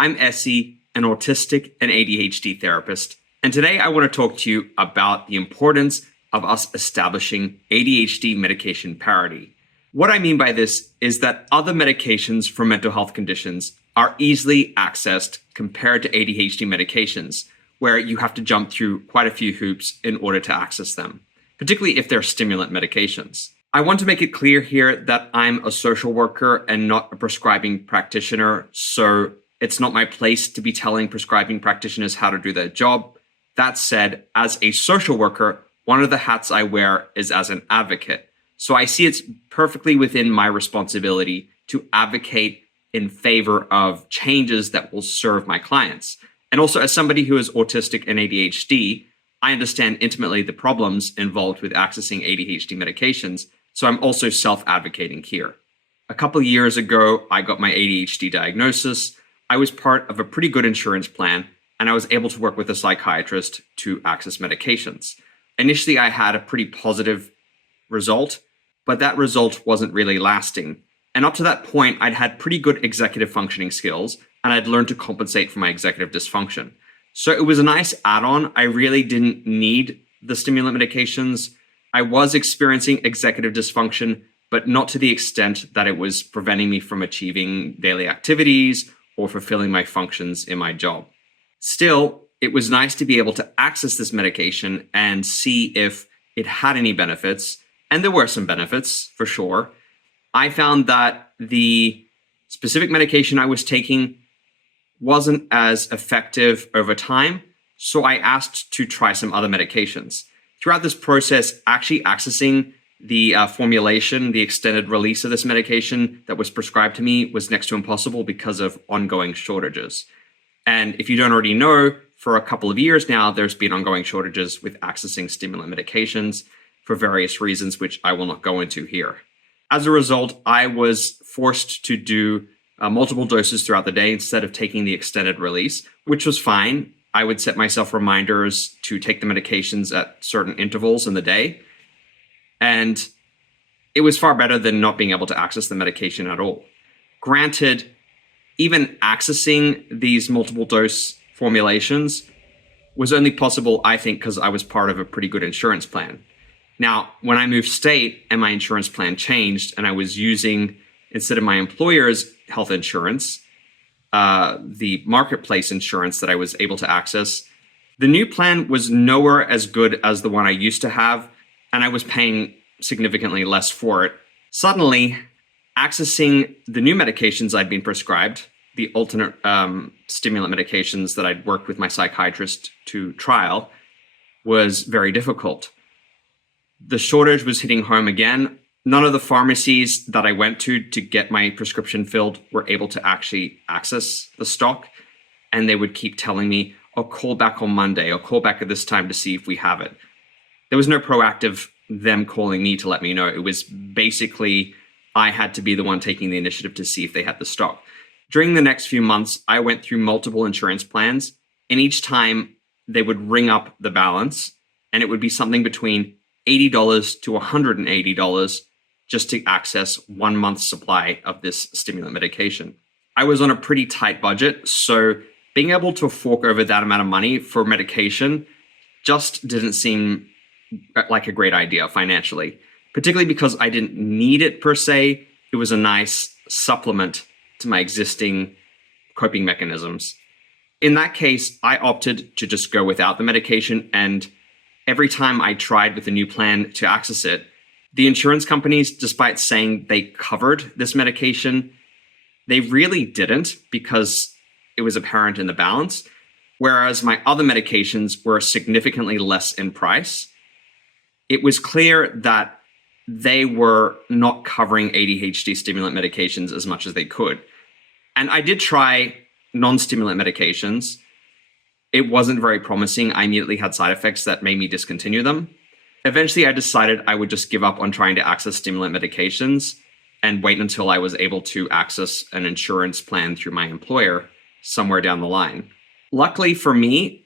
I'm Essie, an autistic and ADHD therapist, and today I want to talk to you about the importance of us establishing ADHD medication parity. What I mean by this is that other medications for mental health conditions are easily accessed compared to ADHD medications, where you have to jump through quite a few hoops in order to access them, particularly if they're stimulant medications. I want to make it clear here that I'm a social worker and not a prescribing practitioner, so it's not my place to be telling prescribing practitioners how to do their job. That said, as a social worker, one of the hats I wear is as an advocate. So I see it's perfectly within my responsibility to advocate in favor of changes that will serve my clients. And also, as somebody who is autistic and ADHD, I understand intimately the problems involved with accessing ADHD medications, so I'm also self-advocating here. A couple of years ago, I got my ADHD diagnosis. I was part of a pretty good insurance plan, and I was able to work with a psychiatrist to access medications. Initially, I had a pretty positive result, but that result wasn't really lasting. And up to that point, I'd had pretty good executive functioning skills, and I'd learned to compensate for my executive dysfunction. So it was a nice add-on. I really didn't need the stimulant medications. I was experiencing executive dysfunction, but not to the extent that it was preventing me from achieving daily activities or fulfilling my functions in my job. Still, it was nice to be able to access this medication and see if it had any benefits. And there were some benefits, for sure. I found that the specific medication I was taking wasn't as effective over time, so I asked to try some other medications. Throughout this process, actually accessing the formulation, the extended release of this medication that was prescribed to me was next to impossible because of ongoing shortages. And if you don't already know, for a couple of years now, there's been ongoing shortages with accessing stimulant medications for various reasons, which I will not go into here. As a result, I was forced to do multiple doses throughout the day instead of taking the extended release, which was fine. I would set myself reminders to take the medications at certain intervals in the day. And it was far better than not being able to access the medication at all. Granted, even accessing these multiple dose formulations was only possible, I think, because I was part of a pretty good insurance plan. Now, when I moved state and my insurance plan changed and I was using, instead of my employer's health insurance, the marketplace insurance that I was able to access, the new plan was nowhere as good as the one I used to have, and I was paying significantly less for it. Suddenly, accessing the new medications I'd been prescribed, the alternate stimulant medications that I'd worked with my psychiatrist to trial, was very difficult. The shortage was hitting home again. None of the pharmacies that I went to get my prescription filled were able to actually access the stock. And they would keep telling me, "I'll call back on Monday. I'll call back at this time to see if we have it." There was no proactive them calling me to let me know. It was basically I had to be the one taking the initiative to see if they had the stock. During the next few months, I went through multiple insurance plans, and each time they would ring up the balance, and it would be something between $80 to $180 just to access 1 month's supply of this stimulant medication. I was on a pretty tight budget, so being able to fork over that amount of money for medication just didn't seem like a great idea financially, particularly because I didn't need it per se. It was a nice supplement to my existing coping mechanisms. In that case, I opted to just go without the medication, and every time I tried with a new plan to access it, the insurance companies, despite saying they covered this medication, they really didn't because it was apparent in the balance, whereas my other medications were significantly less in price. It was clear that they were not covering ADHD stimulant medications as much as they could. And I did try non-stimulant medications. It wasn't very promising. I immediately had side effects that made me discontinue them. Eventually, I decided I would just give up on trying to access stimulant medications and wait until I was able to access an insurance plan through my employer somewhere down the line. Luckily for me,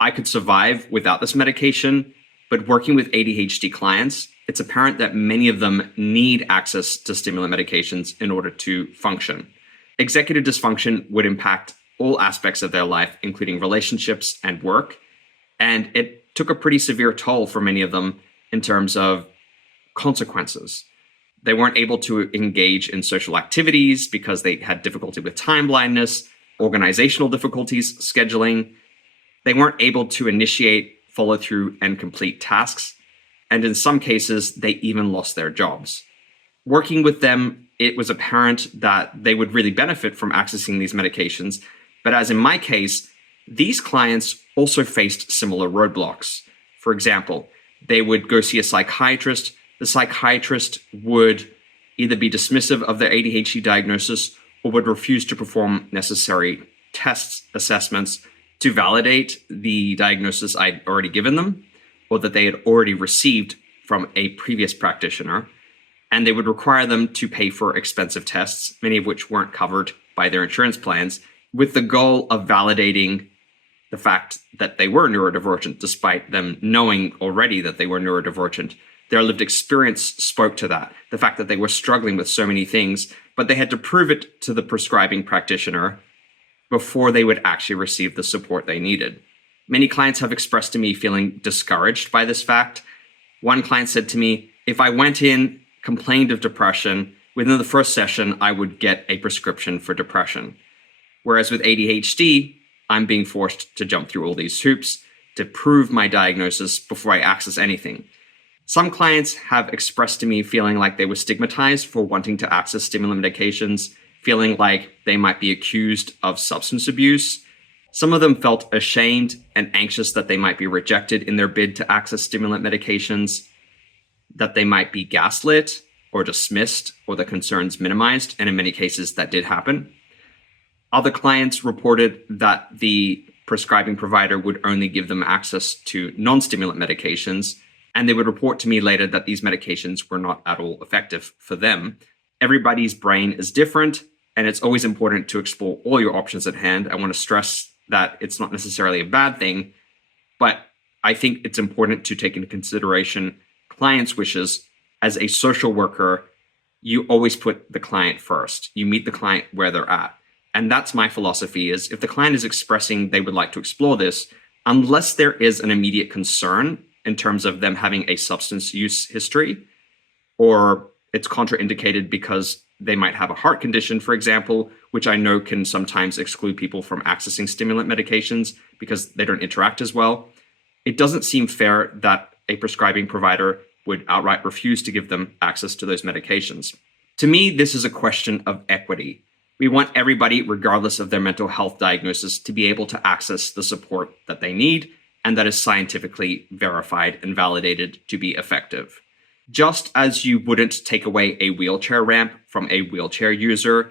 I could survive without this medication, but working with ADHD clients, it's apparent that many of them need access to stimulant medications in order to function. Executive dysfunction would impact all aspects of their life, including relationships and work. And it took a pretty severe toll for many of them in terms of consequences. They weren't able to engage in social activities because they had difficulty with time blindness, organizational difficulties, scheduling. They weren't able to initiate, follow through, and complete tasks. And in some cases, they even lost their jobs. Working with them, it was apparent that they would really benefit from accessing these medications. But as in my case, these clients also faced similar roadblocks. For example, they would go see a psychiatrist. The psychiatrist would either be dismissive of their ADHD diagnosis or would refuse to perform necessary tests, assessments to validate the diagnosis I'd already given them or that they had already received from a previous practitioner. And they would require them to pay for expensive tests, many of which weren't covered by their insurance plans, with the goal of validating the fact that they were neurodivergent, despite them knowing already that they were neurodivergent. Their lived experience spoke to that, the fact that they were struggling with so many things, but they had to prove it to the prescribing practitioner before they would actually receive the support they needed. Many clients have expressed to me feeling discouraged by this fact. One client said to me, if I went in, complained of depression, within the first session, I would get a prescription for depression. Whereas with ADHD, I'm being forced to jump through all these hoops to prove my diagnosis before I access anything. Some clients have expressed to me feeling like they were stigmatized for wanting to access stimulant medications, feeling like they might be accused of substance abuse. Some of them felt ashamed and anxious that they might be rejected in their bid to access stimulant medications, that they might be gaslit or dismissed or the concerns minimized, and in many cases that did happen. Other clients reported that the prescribing provider would only give them access to non-stimulant medications, and they would report to me later that these medications were not at all effective for them. Everybody's brain is different, and it's always important to explore all your options at hand. I want to stress that it's not necessarily a bad thing, but I think it's important to take into consideration clients' wishes. As a social worker, you always put the client first. You meet the client where they're at. And that's my philosophy is if the client is expressing they would like to explore this, unless there is an immediate concern in terms of them having a substance use history, or it's contraindicated because they might have a heart condition, for example, which I know can sometimes exclude people from accessing stimulant medications because they don't interact as well. It doesn't seem fair that a prescribing provider would outright refuse to give them access to those medications. To me, this is a question of equity. We want everybody, regardless of their mental health diagnosis, to be able to access the support that they need and that is scientifically verified and validated to be effective. Just as you wouldn't take away a wheelchair ramp from a wheelchair user,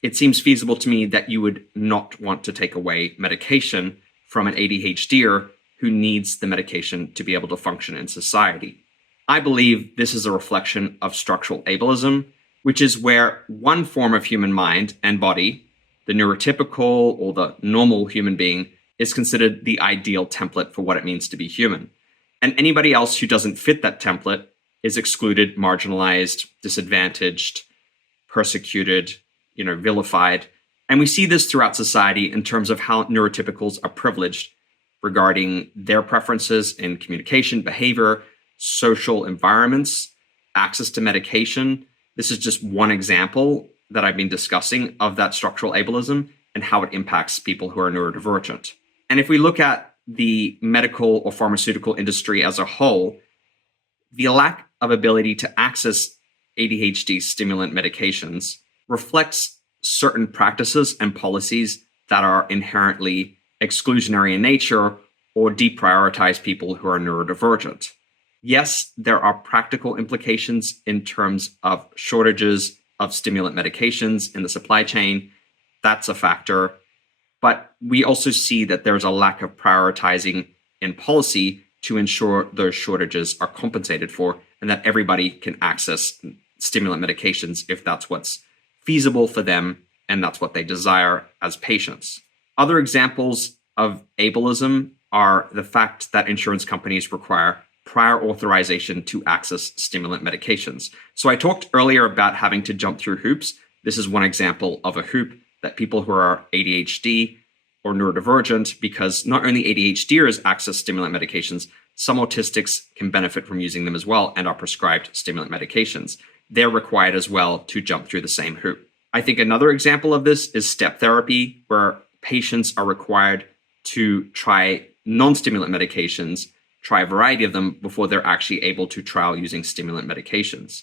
it seems feasible to me that you would not want to take away medication from an ADHDer who needs the medication to be able to function in society. I believe this is a reflection of structural ableism, which is where one form of human mind and body, the neurotypical or the normal human being, is considered the ideal template for what it means to be human. And anybody else who doesn't fit that template is excluded, marginalized, disadvantaged, persecuted, vilified. And we see this throughout society in terms of how neurotypicals are privileged regarding their preferences in communication, behavior, social environments, access to medication. This is just one example that I've been discussing of that structural ableism and how it impacts people who are neurodivergent. And if we look at the medical or pharmaceutical industry as a whole, the lack of ability to access ADHD stimulant medications reflects certain practices and policies that are inherently exclusionary in nature or deprioritize people who are neurodivergent. Yes, there are practical implications in terms of shortages of stimulant medications in the supply chain. That's a factor. But we also see that there's a lack of prioritizing in policy to ensure those shortages are compensated for and that everybody can access stimulant medications if that's what's feasible for them and that's what they desire as patients. Other examples of ableism are the fact that insurance companies require prior authorization to access stimulant medications. So I talked earlier about having to jump through hoops. This is one example of a hoop that people who are ADHD or neurodivergent because not only ADHDers access stimulant medications, some autistics can benefit from using them as well and are prescribed stimulant medications. They're required as well to jump through the same hoop. I think another example of this is step therapy, where patients are required to try non-stimulant medications, try a variety of them before they're actually able to trial using stimulant medications.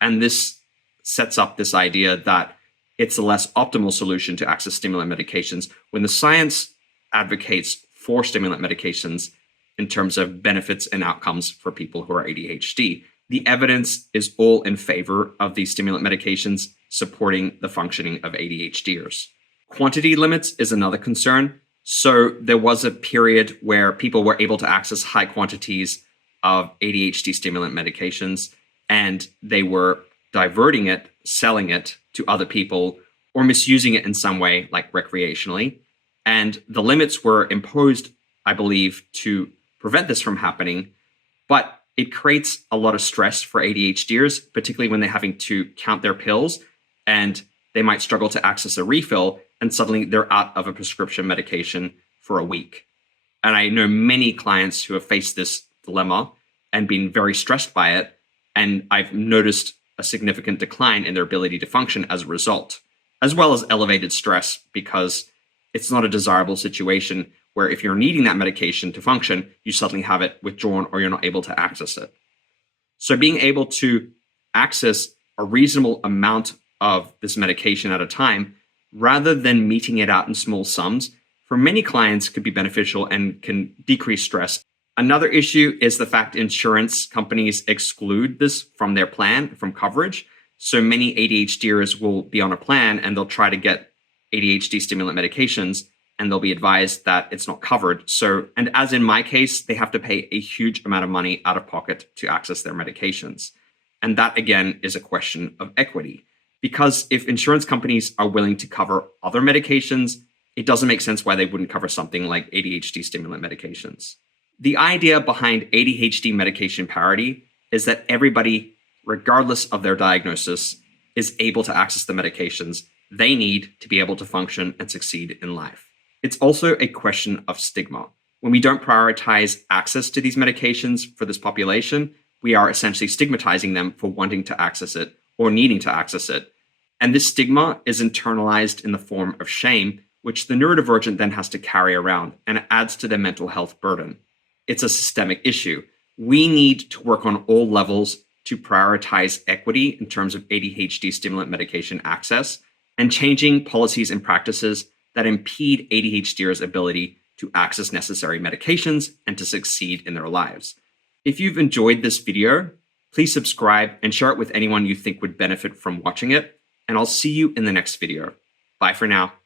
And this sets up this idea that it's a less optimal solution to access stimulant medications when the science advocates for stimulant medications in terms of benefits and outcomes for people who are ADHD. The evidence is all in favor of these stimulant medications supporting the functioning of ADHDers. Quantity limits is another concern. So there was a period where people were able to access high quantities of ADHD stimulant medications, and they were diverting it, selling it to other people, or misusing it in some way, like recreationally. And the limits were imposed, I believe, to prevent this from happening. But it creates a lot of stress for ADHDers, particularly when they're having to count their pills and they might struggle to access a refill, and suddenly they're out of a prescription medication for a week. And I know many clients who have faced this dilemma and been very stressed by it. And I've noticed a significant decline in their ability to function as a result, as well as elevated stress, because it's not a desirable situation where if you're needing that medication to function, you suddenly have it withdrawn or you're not able to access it. So being able to access a reasonable amount of this medication at a time, rather than meting it out in small sums, for many clients could be beneficial and can decrease stress. Another issue is the fact insurance companies exclude this from their plan, from coverage. So many ADHDers will be on a plan and they'll try to get ADHD stimulant medications and they'll be advised that it's not covered. So, and as in my case, they have to pay a huge amount of money out of pocket to access their medications. And that again is a question of equity. Because if insurance companies are willing to cover other medications, it doesn't make sense why they wouldn't cover something like ADHD stimulant medications. The idea behind ADHD medication parity is that everybody, regardless of their diagnosis, is able to access the medications they need to be able to function and succeed in life. It's also a question of stigma. When we don't prioritize access to these medications for this population, we are essentially stigmatizing them for wanting to access it or needing to access it. And this stigma is internalized in the form of shame, which the neurodivergent then has to carry around, and it adds to their mental health burden. It's a systemic issue. We need to work on all levels to prioritize equity in terms of ADHD stimulant medication access and changing policies and practices that impede ADHDers' ability to access necessary medications and to succeed in their lives. If you've enjoyed this video, please subscribe and share it with anyone you think would benefit from watching it, and I'll see you in the next video. Bye for now.